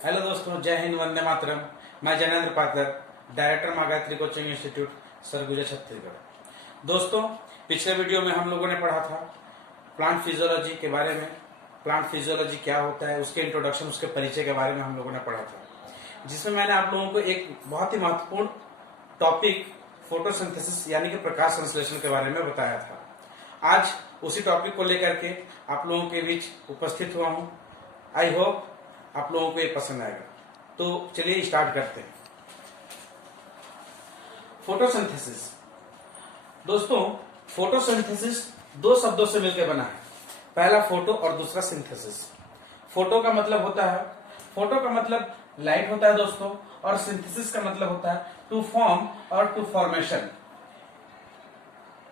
Hello दोस्तों, जय हिंद, वंदे मातरम। मैं जैनेन्द्र पात्र, डायरेक्टर माँ गायत्री कोचिंग इंस्टीट्यूट, सरगुजा, छत्तीसगढ़। दोस्तों, पिछले वीडियो में हम लोगों ने पढ़ा था प्लांट फिजियोलॉजी के बारे में। प्लांट फिजियोलॉजी क्या होता है, उसके इंट्रोडक्शन, उसके परिचय के बारे में हम लोगों ने पढ़ा था, जिसमें मैंने आप लोगों को एक बहुत ही महत्वपूर्ण टॉपिक फोटोसिंथेसिस यानी कि प्रकाश संश्लेषण के बारे में बताया था। आज उसी टॉपिक को लेकर के आप लोगों के बीच उपस्थित हुआ हूं। आई होप आप लोगों को ये पसंद आएगा। तो चलिए स्टार्ट करते हैं। फोटोसिंथेसिस। दोस्तों, फोटोसिंथेसिस दो शब्दों से मिलकर बना है। पहला फोटो और दूसरा सिंथेसिस। फोटो का मतलब होता है, फोटो का मतलब लाइट होता है दोस्तों, और सिंथेसिस का मतलब होता है टू फॉर्म और टू फॉर्मेशन।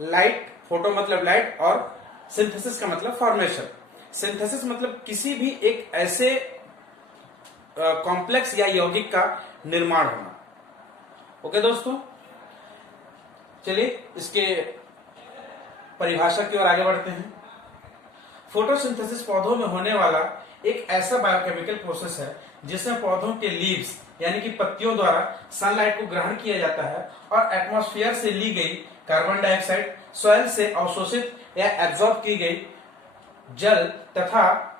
लाइट, फोटो मतलब लाइट, और सिंथेसिस का मतलब फॉर्मेशन। सिंथेसिस मतलब किसी भी एक ऐसे कॉम्प्लेक्स या यौगिक का निर्माण होना। ओके दोस्तों, चलिए इसके परिभाषा की ओर आगे बढ़ते हैं। फोटोसिंथेसिस पौधों में होने वाला एक ऐसा बायोकेमिकल प्रोसेस है जिसमें पौधों के लीव्स यानी कि पत्तियों द्वारा सनलाइट को ग्रहण किया जाता है और एटमॉस्फेयर से ली गई कार्बन डाइऑक्साइड, सॉइल से अवशोषित या एब्जॉर्ब की गई जल तथा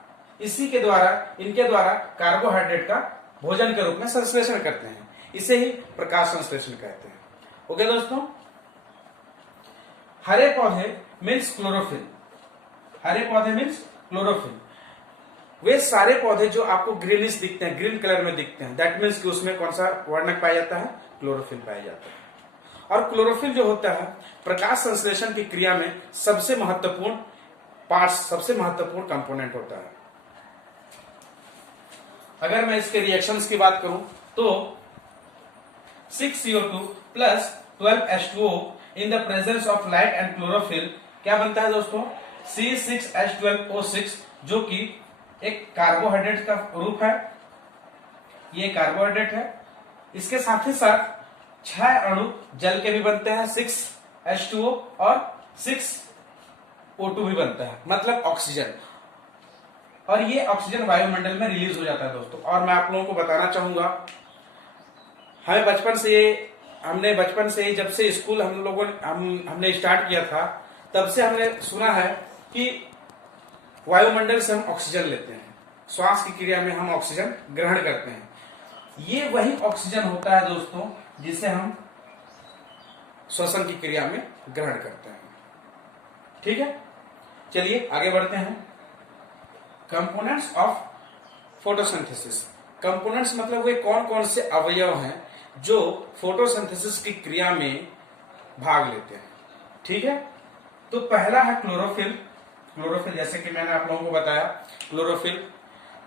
इनके द्वारा कार्बोहाइड्रेट का भोजन के रूप में संश्लेषण करते हैं। इसे ही प्रकाश संश्लेषण कहते हैं। ओके दोस्तों, हरे पौधे मीन्स क्लोरोफिल। हरे पौधे मीन्स क्लोरोफिल। वे सारे पौधे जो आपको ग्रीनिश दिखते हैं, ग्रीन कलर में दिखते हैं, दैट मीन्स कि उसमें कौन सा वर्णक पाया जाता है? क्लोरोफिल पाया जाता है। और क्लोरोफिल जो होता है प्रकाश संश्लेषण की क्रिया में सबसे महत्वपूर्ण पार्ट, सबसे महत्वपूर्ण कंपोनेंट होता है। अगर मैं इसके रिएक्शंस की बात करूं तो 6CO2 plus 12H2O in the presence of light and chlorophyll क्या बनता है दोस्तों? C6H12O6, जो कि एक कार्बोहाइड्रेट का रूप है। ये कार्बोहाइड्रेट है। इसके साथ ही साथ 6 अणु जल के भी बनते हैं, 6H2O, और 6O2 भी बनता है, मतलब ऑक्सीजन। और ये ऑक्सीजन वायुमंडल में रिलीज हो जाता है दोस्तों। और मैं आप लोगों को बताना चाहूंगा, हमने बचपन से ही जब से स्कूल हमने स्टार्ट किया था, तब से हमने सुना है कि वायुमंडल से हम ऑक्सीजन लेते हैं, श्वास की क्रिया में हम ऑक्सीजन ग्रहण करते हैं। ये वही ऑक्सीजन होता है दोस्तों जिसे हम श्वसन की क्रिया में ग्रहण करते हैं। ठीक है, चलिए आगे बढ़ते हैं। Components of photosynthesis. कंपोनेंट्स मतलब वे कौन कौन से अवयव हैं जो फोटोसिंथेसिस की क्रिया में भाग लेते हैं। ठीक है, तो पहला है क्लोरोफिल। क्लोरोफिल, जैसे कि मैंने आप लोगों को बताया, क्लोरोफिल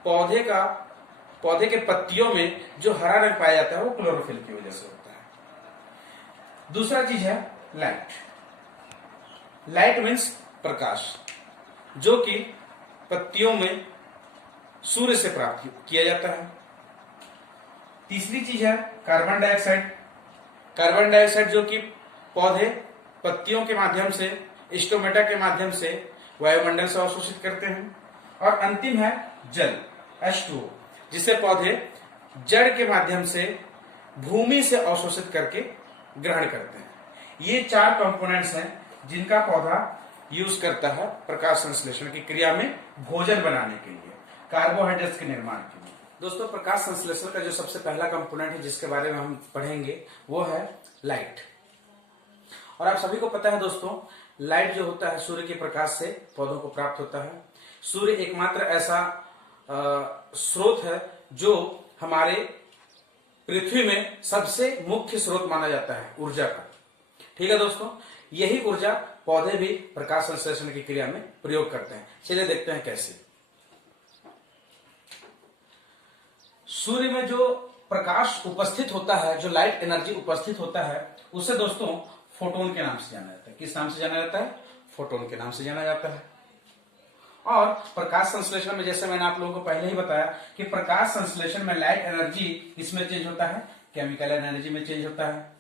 पौधे के पत्तियों में जो हरा रंग पाया जाता है वो क्लोरोफिल की वजह से होता है। दूसरा चीज है लाइट। लाइट मीन्स प्रकाश, जो कि पत्तियों में सूर्य से प्राप्त किया जाता है। तीसरी चीज है कार्बन डाइऑक्साइड। कार्बन डाइऑक्साइड जो कि पौधे पत्तियों के माध्यम से, स्टोमेटा के माध्यम से वायुमंडल से अवशोषित करते हैं। और अंतिम है जल, H2O, जिसे पौधे जड़ के माध्यम से भूमि से अवशोषित करके ग्रहण करते हैं। ये 4 कंपोनेंट्स हैं जिनका पौधा यूज करता है प्रकाश संश्लेषण की क्रिया में भोजन बनाने के लिए, कार्बोहाइड्रेट्स के निर्माण के लिए। दोस्तों, प्रकाश संश्लेषण का जो सबसे पहला कंपोनेंट है जिसके बारे में हम पढ़ेंगे वो है लाइट। और आप सभी को पता है दोस्तों, लाइट जो होता है सूर्य के प्रकाश से पौधों को प्राप्त होता है। सूर्य एकमात्र ऐसा स्रोत है जो हमारे पृथ्वी में सबसे मुख्य स्रोत माना जाता है ऊर्जा का। ठीक है दोस्तों, यही ऊर्जा पौधे भी प्रकाश संश्लेषण की क्रिया में प्रयोग करते हैं। चलिए देखते हैं कैसे। सूर्य में जो प्रकाश उपस्थित होता है, जो लाइट एनर्जी उपस्थित होता है, उसे दोस्तों फोटोन के नाम से जाना जाता है। किस नाम से जाना जाता है? फोटोन के नाम से जाना जाता है। और प्रकाश संश्लेषण में, जैसे मैंने आप लोगों को पहले ही बताया कि प्रकाश संश्लेषण में लाइट एनर्जी इसमें चेंज होता है, केमिकल एनर्जी में चेंज होता है।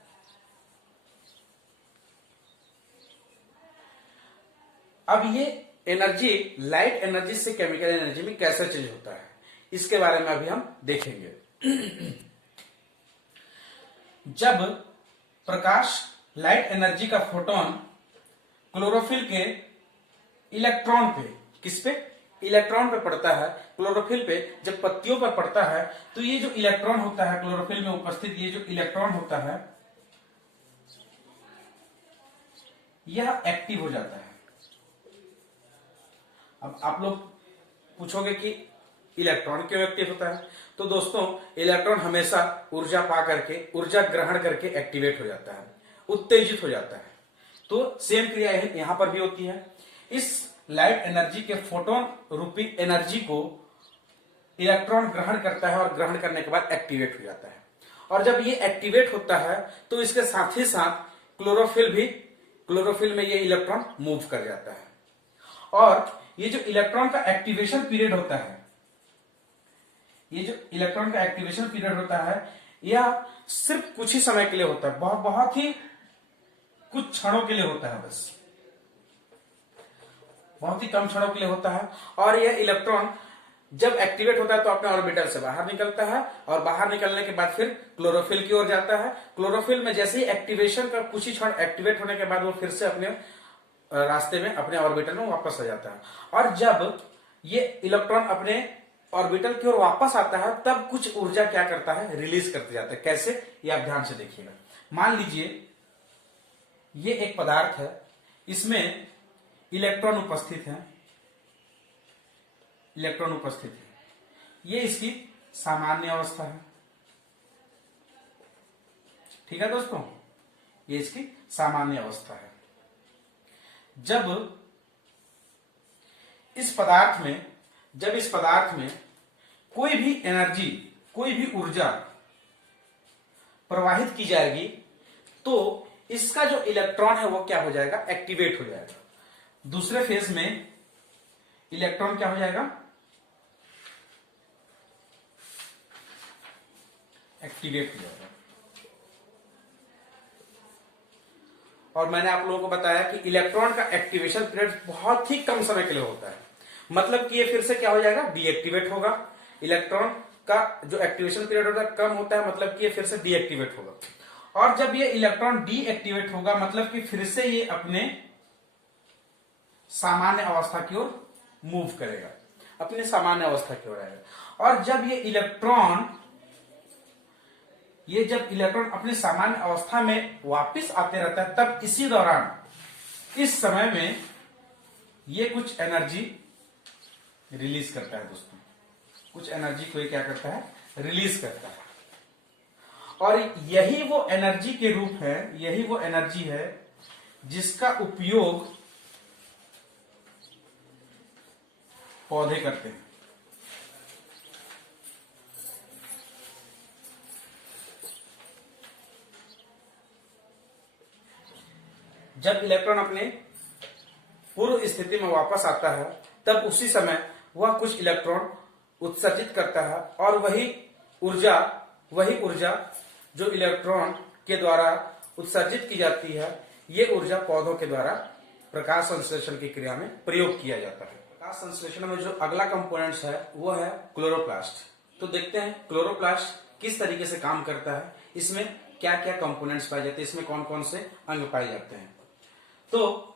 अब ये एनर्जी, लाइट एनर्जी से केमिकल एनर्जी में कैसे चेंज होता है, इसके बारे में अभी हम देखेंगे। जब प्रकाश लाइट एनर्जी का फोटोन क्लोरोफिल के इलेक्ट्रॉन पे, किस पे, इलेक्ट्रॉन पे पड़ता है, क्लोरोफिल पे जब पत्तियों पर पड़ता है तो ये जो इलेक्ट्रॉन होता है क्लोरोफिल में उपस्थित, ये जो इलेक्ट्रॉन होता है यह एक्टिव हो जाता है। अब आप लोग पूछोगे कि इलेक्ट्रॉन क्यों एक्टिव होता है, तो दोस्तों इलेक्ट्रॉन हमेशा ऊर्जा पा करके, ऊर्जा ग्रहण करके एक्टिवेट हो जाता है, उत्तेजित हो जाता है। तो सेम क्रिया यहां पर भी होती है। इस लाइट एनर्जी के फोटोन रूपी एनर्जी को इलेक्ट्रॉन ग्रहण करता है और ग्रहण करने के बाद एक्टिवेट हो जाता है। और जब ये एक्टिवेट होता है तो इसके साथ ही साथ क्लोरोफिल में ये इलेक्ट्रॉन मूव कर जाता है। और ये जो इलेक्ट्रॉन का एक्टिवेशन पीरियड होता है, ये जो इलेक्ट्रॉन का एक्टिवेशन पीरियड होता है यह सिर्फ कुछ ही समय के लिए होता है, बहुत ही कुछ क्षणों के लिए होता है, बस बहुत ही कम क्षणों के लिए होता है। और यह इलेक्ट्रॉन जब एक्टिवेट होता है तो अपने ऑर्बिटल से बाहर निकलता है और बाहर निकलने के बाद फिर क्लोरोफिल की ओर जाता है। क्लोरोफिल में जैसे ही एक्टिवेशन का कुछ ही क्षण एक्टिवेट होने के बाद वो फिर से अपने रास्ते में, अपने ऑर्बिटल में वापस आ जाता है। और जब ये इलेक्ट्रॉन अपने ऑर्बिटल की ओर वापस आता है तब कुछ ऊर्जा क्या करता है, रिलीज करते जाता है। कैसे, ये आप ध्यान से देखिएगा। मान लीजिए ये एक पदार्थ है, इसमें इलेक्ट्रॉन उपस्थित है, इलेक्ट्रॉन उपस्थित है, ये इसकी सामान्य अवस्था है। ठीक है दोस्तों, ये इसकी सामान्य अवस्था है। जब इस पदार्थ में कोई भी एनर्जी, कोई भी ऊर्जा प्रवाहित की जाएगी तो इसका जो इलेक्ट्रॉन है वो क्या हो जाएगा, एक्टिवेट हो जाएगा। दूसरे फेज में इलेक्ट्रॉन क्या हो जाएगा, एक्टिवेट हो जाएगा। और मैंने आप लोगों को बताया कि इलेक्ट्रॉन का एक्टिवेशन पीरियड बहुत ही कम समय के लिए होता है, मतलब कि ये फिर से क्या हो जाएगा, डीएक्टिवेट होगा। इलेक्ट्रॉन का जो एक्टिवेशन पीरियड होता है कम होता है, मतलब कि ये फिर से डीएक्टिवेट होगा। और जब ये इलेक्ट्रॉन डीएक्टिवेट होगा मतलब कि फिर से ये अपने सामान्य अवस्था की ओर मूव करेगा, अपने सामान्य अवस्था की ओर आएगा। और जब जब इलेक्ट्रॉन अपने सामान्य अवस्था में वापस आते रहता है तब इसी दौरान, इस समय में ये कुछ एनर्जी रिलीज करता है दोस्तों, कुछ एनर्जी को ये क्या करता है, रिलीज करता है। और यही वो एनर्जी के रूप है, यही वो एनर्जी है जिसका उपयोग पौधे करते हैं। जब इलेक्ट्रॉन अपने पूर्व स्थिति में वापस आता है तब उसी समय वह कुछ इलेक्ट्रॉन उत्सर्जित करता है और वही ऊर्जा जो इलेक्ट्रॉन के द्वारा उत्सर्जित की जाती है, ये ऊर्जा पौधों के द्वारा प्रकाश संश्लेषण की क्रिया में प्रयोग किया जाता है। प्रकाश संश्लेषण में जो अगला कंपोनेंट्स है वो है क्लोरोप्लास्ट। तो देखते हैं क्लोरोप्लास्ट किस तरीके से काम करता है, इसमें क्या क्या कंपोनेंट्स पाए जाते हैं, इसमें कौन कौन से अंग पाए जाते हैं। तो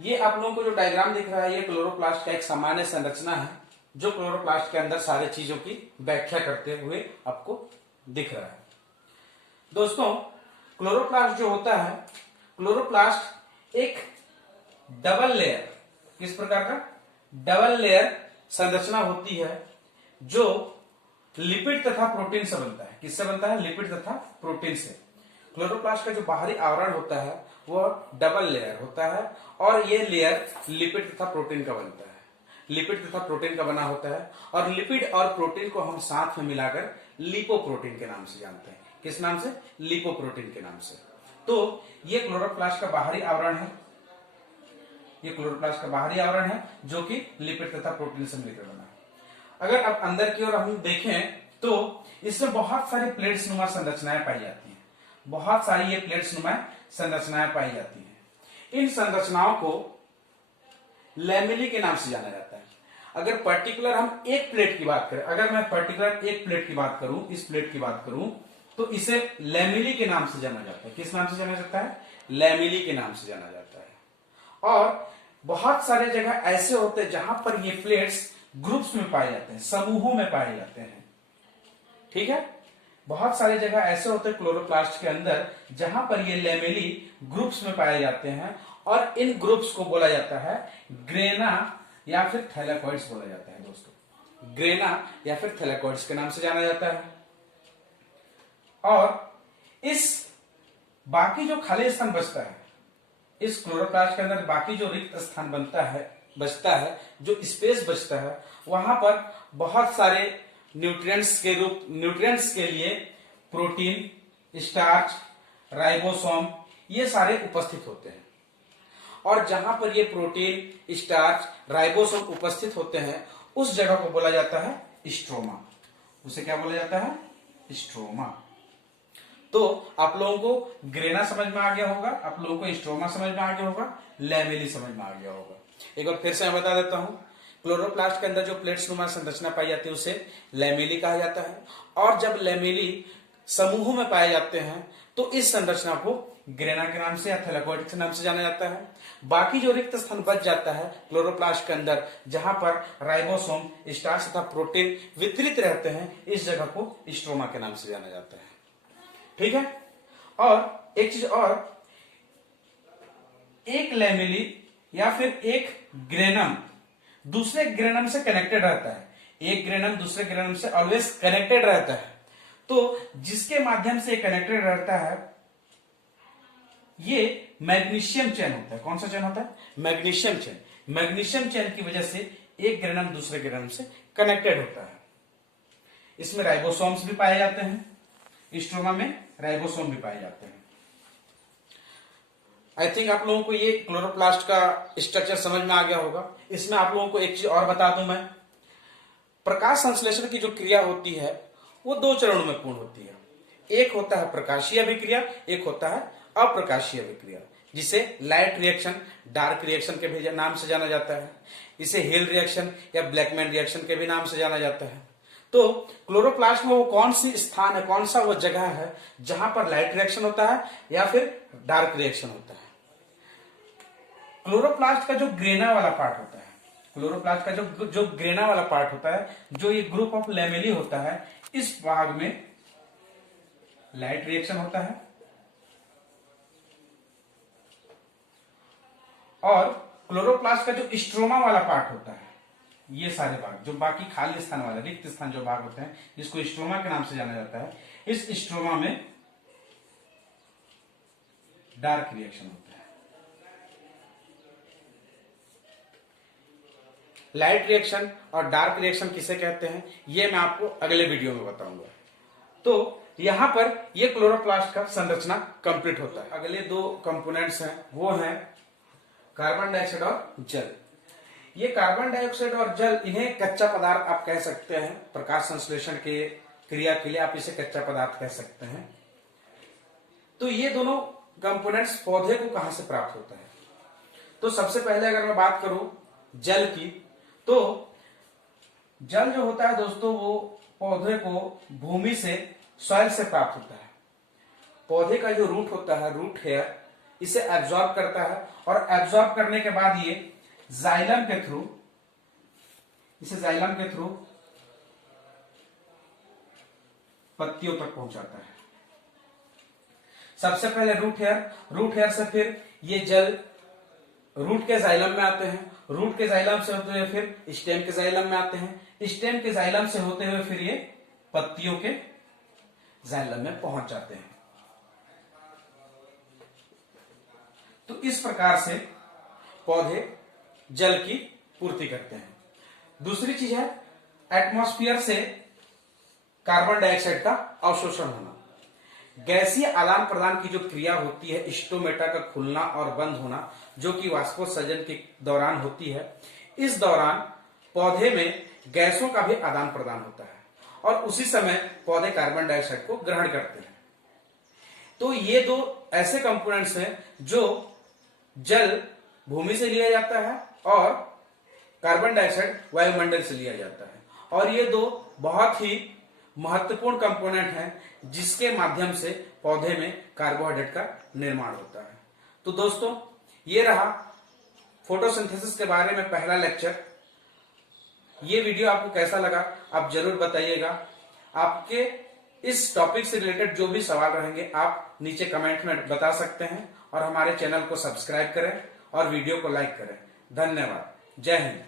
ये आप लोगों को जो डायग्राम दिख रहा है ये क्लोरोप्लास्ट का एक सामान्य संरचना है जो क्लोरोप्लास्ट के अंदर सारे चीजों की व्याख्या करते हुए आपको दिख रहा है। दोस्तों क्लोरोप्लास्ट जो होता है, क्लोरोप्लास्ट एक डबल लेयर, किस प्रकार का, डबल लेयर संरचना होती है जो लिपिड तथा प्रोटीन से बनता है। किससे बनता है, लिपिड तथा प्रोटीन से। क्लोरोप्लास्ट का जो बाहरी आवरण होता है वह डबल लेयर होता है और ये लेयर लिपिड तथा प्रोटीन का बनता है, लिपिड तथा प्रोटीन का बना होता है। और लिपिड और प्रोटीन को हम साथ में मिलाकर लिपोप्रोटीन के नाम से जानते हैं। किस नाम से, लिपोप्रोटीन के नाम से। तो ये क्लोरोप्लास्ट का बाहरी आवरण है, ये क्लोरोप्लास्ट का बाहरी आवरण है जो कि लिपिड तथा प्रोटीन से मिलकर बना है। अगर अब अंदर की ओर हम देखें तो इसमें बहुत सारी प्लेट्स नुमा संरचनाएं पाई जाती हैं, बहुत सारी ये प्लेट्स नुमा संरचनाएं पाई जाती हैं। इन संरचनाओं को लैमेली के नाम से जाना जाता है। अगर पर्टिकुलर हम एक प्लेट की बात करें, अगर मैं पर्टिकुलर एक प्लेट की बात करूं, इस प्लेट की बात करूं, तो इसे लैमेली के नाम से जाना जाता है। किस नाम से जाना जाता है? लैमेली के नाम से जाना जाता है। और बहुत सारे जगह ऐसे होते हैं जहां पर ये प्लेट्स ग्रुप्स में पाए जाते हैं, समूहों में पाए जाते हैं। ठीक है, बहुत सारी जगह ऐसे होते हैं क्लोरोप्लास्ट के अंदर जहां पर ये लैमेली ग्रुप्स में पाए जाते हैं, और इन ग्रुप्स को बोला जाता है ग्रेना या फिर थैलेकॉइड्स बोला जाता है दोस्तों। ग्रेना या फिर थैलेकॉइड्स के नाम से जाना जाता है। और इस बाकी जो खाली स्थान बचता है, इस क्लोरोप्लास्ट के अंदर बाकी जो रिक्त स्थान बचता है, जो स्पेस बचता है, वहां पर बहुत सारे न्यूट्रिएंट्स के लिए प्रोटीन, स्टार्च, राइबोसोम, ये सारे उपस्थित होते हैं। और जहां पर ये प्रोटीन, स्टार्च, राइबोसोम उपस्थित होते हैं, उस जगह को बोला जाता है स्ट्रोमा। उसे क्या बोला जाता है? स्ट्रोमा। तो आप लोगों को ग्रेना समझ में आ गया होगा, आप लोगों को स्ट्रोमा समझ में आ गया होगा, लैमेली समझ में आ गया होगा। एक बार फिर से मैं बता देता हूं, क्लोरोप्लास्ट के अंदर जो प्लेट्स नुमा संरचना पाई जाती है उसे लैमेली कहा जाता है। और जब लैमेली समूहों में पाए जाते हैं तो इस संरचना को ग्रेना के नाम से या थैलेकॉइड के नाम से जाना जाता है। बाकी जो रिक्त स्थान बच जाता है क्लोरोप्लास्ट के अंदर, जहां पर राइबोसोम, स्टार्च तथा प्रोटीन वितरित रहते हैं, इस जगह को स्ट्रोमा के नाम से जाना जाता है। ठीक है, और एक चीज और, एक लैमेली या फिर एक ग्रेनम दूसरे ग्रेनम से कनेक्टेड रहता है। एक ग्रेनम दूसरे ग्रेनम से ऑलवेज कनेक्टेड रहता है। तो जिसके माध्यम से कनेक्टेड रहता है, ये मैग्नीशियम चेन होता है। कौन सा चेन होता है? Magnesium chain. मैग्नीशियम चेन की वजह से एक ग्रेनम दूसरे ग्रेनम से कनेक्टेड होता है। इसमें राइबोसोम्स भी पाए जाते हैं, स्ट्रोमा में राइबोसोम भी पाए जाते हैं। आई थिंक आप लोगों को ये क्लोरोप्लास्ट का स्ट्रक्चर समझ में आ गया होगा। इसमें आप लोगों को एक चीज और बता दूं मैं, प्रकाश संश्लेषण की जो क्रिया होती है वो दो चरणों में पूर्ण होती है। एक होता है प्रकाशीय अभिक्रिया, एक होता है अप्रकाशीय अभिक्रिया, जिसे लाइट रिएक्शन, डार्क रिएक्शन के भी नाम से जाना जाता है। इसे हेल रिएक्शन या ब्लैकमैन रिएक्शन के भी नाम से जाना जाता है। तो क्लोरोप्लास्ट में वो कौन सी स्थान है, कौन सा वो जगह है जहां पर लाइट रिएक्शन होता है या फिर डार्क रिएक्शन होता है? क्लोरोप्लास्ट का जो ग्रेना वाला पार्ट होता है, क्लोरोप्लास्ट का जो ग्रेना वाला पार्ट होता है, जो ये ग्रुप ऑफ लैमेली होता है, इस भाग में लाइट रिएक्शन होता है। और क्लोरोप्लास्ट का जो स्ट्रोमा वाला पार्ट होता है, ये सारे भाग जो बाकी खाली स्थान वाले रिक्त स्थान जो भाग होते हैं, जिसको स्ट्रोमा के नाम से जाना जाता है, इस स्ट्रोमा में डार्क रिएक्शन होता है। लाइट रिएक्शन और डार्क रिएक्शन किसे कहते हैं, ये मैं आपको अगले वीडियो में बताऊंगा। तो यहां पर ये क्लोरोप्लास्ट का संरचना कंप्लीट होता है। अगले दो कंपोनेंट्स हैं, वो हैं कार्बन डाइऑक्साइड और जल। ये कार्बन डाइऑक्साइड और जल, इन्हें कच्चा पदार्थ आप कह सकते हैं। प्रकाश संश्लेषण के क्रिया के लिए आप इसे कच्चा पदार्थ कह सकते हैं। तो ये दोनों कंपोनेंट्स पौधे को कहां से प्राप्त होता है? तो सबसे पहले अगर मैं बात करूं जल की, तो जल जो होता है दोस्तों, वो पौधे को भूमि से, सॉइल से प्राप्त होता है। पौधे का जो रूट होता है, रूट हेयर, इसे एब्जॉर्ब करता है, और एब्जॉर्ब करने के बाद ये जाइलम के थ्रू, इसे जाइलम के थ्रू पत्तियों तक पहुंचाता है। सबसे पहले रूट हेयर से फिर ये जल रूट के जाइलम में आते हैं, रूट के जाइलम से होते हुए फिर स्टेम के जाइलम में आते हैं, स्टेम के जाइलम से होते हुए फिर ये पत्तियों के जाइलम में पहुंच जाते हैं। तो इस प्रकार से पौधे जल की पूर्ति करते हैं। दूसरी चीज है एटमॉस्फेयर से कार्बन डाइऑक्साइड का अवशोषण होना। गैसीय आदान प्रदान की जो क्रिया होती है, स्टोमेटा का खुलना और बंद होना, जो कि वाष्पोत्सर्जन के दौरान होती है, इस दौरान पौधे में गैसों का भी आदान प्रदान होता है, और उसी समय पौधे कार्बन डाइऑक्साइड को ग्रहण करते हैं। तो ये दो ऐसे कंपोनेंट्स हैं जो जल भूमि से लिया जाता है और कार्बन डाइऑक्साइड वायुमंडल से लिया जाता है। और ये दो बहुत ही महत्वपूर्ण कंपोनेंट हैं जिसके माध्यम से पौधे में कार्बोहाइड्रेट का निर्माण होता है। तो दोस्तों, ये रहा फोटोसिंथेसिस के बारे में पहला लेक्चर। ये वीडियो आपको कैसा लगा आप जरूर बताइएगा। आपके इस टॉपिक से रिलेटेड जो भी सवाल रहेंगे आप नीचे कमेंट में बता सकते हैं और हमारे चैनल को सब्सक्राइब करें और वीडियो को लाइक करें। धन्यवाद। जय हिंद।